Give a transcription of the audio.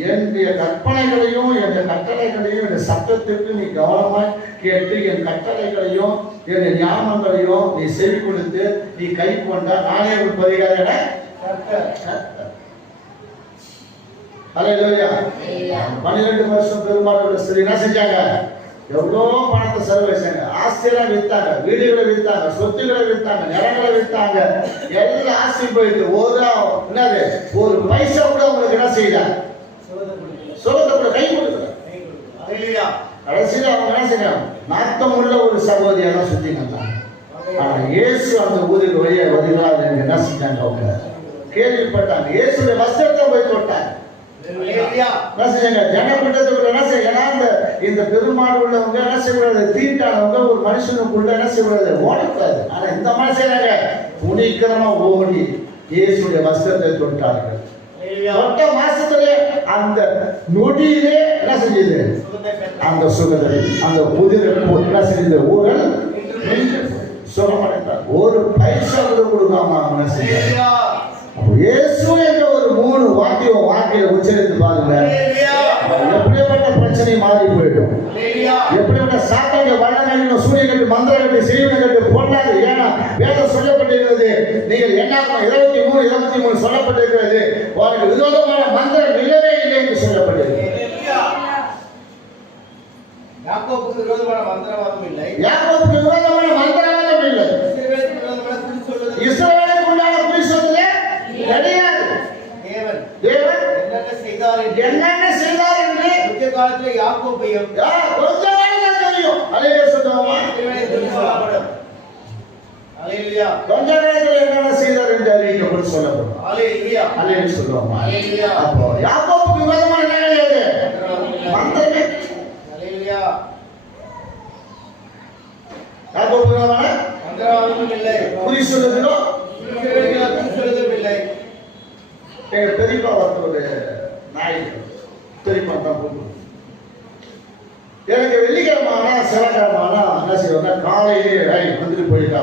என்னுடைய கற்பனைகளையும் என் கட்டளைகளையும் என் சத்தத்திற்கு நீ கவனமாய் கேட்டு என் கட்டளைகளையும் என் ஞாபகங்களையும் நீ செவி கொடுத்து நீ கை கொண்ட நானே ஒரு பரிகார பன்னிரெண்டு வருஷம் பெருமாள் சரி என்ன செஞ்சாங்க எவ்வளோ பணத்தை செலவழிச்சாங்க ஆஸ்தியெல்லாம் வித்தாங்க வீடுகளை வித்தாங்க சொத்துக்களை வித்தாங்க நிலங்களை வித்தாங்க. எல்லா ஆசையும் போயிட்டு ஒரு என்னது? ஒரு பைசா கூட உங்களுக்கு என்ன செய்யல? சுகத்தை கூட கை கொடுக்கல. கடைசியில் அவங்க என்ன செய்யணும் நாட்டம் உள்ள ஒரு சகோதரியா தான் சுத்தி வந்தாங்க. ஆனா இயேசு அந்த ஊரில் வழிய வருகிறார் என்ன செஞ்சாங்க அவங்க? கேள்விப்பட்டாங்க. இயேசுடைய வஸ்திரத்தை போய் தொட்டாங்க. என்ன செய்யுங்க ஜனக்கூட்டத்துக்குள்ள என்ன செய்ய? ஏன்னா இந்த இந்த பெருமாள் உள்ளவங்க என்ன செய்யக்கூடாது தீட்டானவங்க ஒரு மனுஷனுக்குள்ள என்ன செய்யக்கூடாது ஓடக்கூடாது. ஆனா இந்த மாதிரி செய்யறாங்க. துணிக்கரமா ஓடி இயேசுடைய வஸ்திரத்தை தொட்டார்கள். தொட்ட மாசத்திலே அந்த நொடியிலே என்ன செஞ்சது? அந்த சுகத்தை அந்த புதிரை என்ன செஞ்சது ஊழல் சுகமடைந்தார். ஒரு பைசா கூட கொடுக்காம என்ன செஞ்சாங்க அப்போ இயேசு என்ற ஒரு மூணு வாக்கியம் வாக்கிய பாருங்க எப்படிப்பட்ட பிரச்சனை மாறி போயிடும். எப்படிப்பட்ட சாத்தாங்க வண்ணங்கள் சூரிய கட்டு மந்திர கட்டு செய்வன கட்டு பொல்லாது ஏன்னா வேதம் சொல்லப்பட்டிருக்கிறது நீங்கள் என்ன இருபத்தி மூணு இருபத்தி மூணு சொல்லப்பட்டிருக்கிறது. உனக்கு விரோதமான மந்திரம் இல்லவே இல்லை என்று சொல்லப்பட்டிருக்கிறது. விரோதமான மந்திரவாதம் இல்லை. யாக்கோபுக்கு விரோதமான மந்திரவாதம் இல்லை. என்னென்ன செய்தார் என்று? முக்கிய காலத்தில் யாக்கோபையும் யா, கொஞ்ச நாள் தெரியும். அலையில சொல்லுவோமா சொல்லப்படும். அல்லேலூயா கொஞ்ச நேரத்தில் என்னென்ன செய்தார் என்று அறிவிக்கப்பட்டு சொல்லப்படும். அலையில. சொல்லுவோமா அப்போ மந்திரமே. மந்திரவாதமும் இல்லை. குறி குறி சொல்வதும் இல்லை. எங்க பெரியப்பா ஒருத்தர் தான் எனக்கு வெள்ளிக்கிழமை ஆனா சிலக்கிழமை ஆனா என்ன செய்வாங்க காலையிலே வந்துட்டு போயிட்டா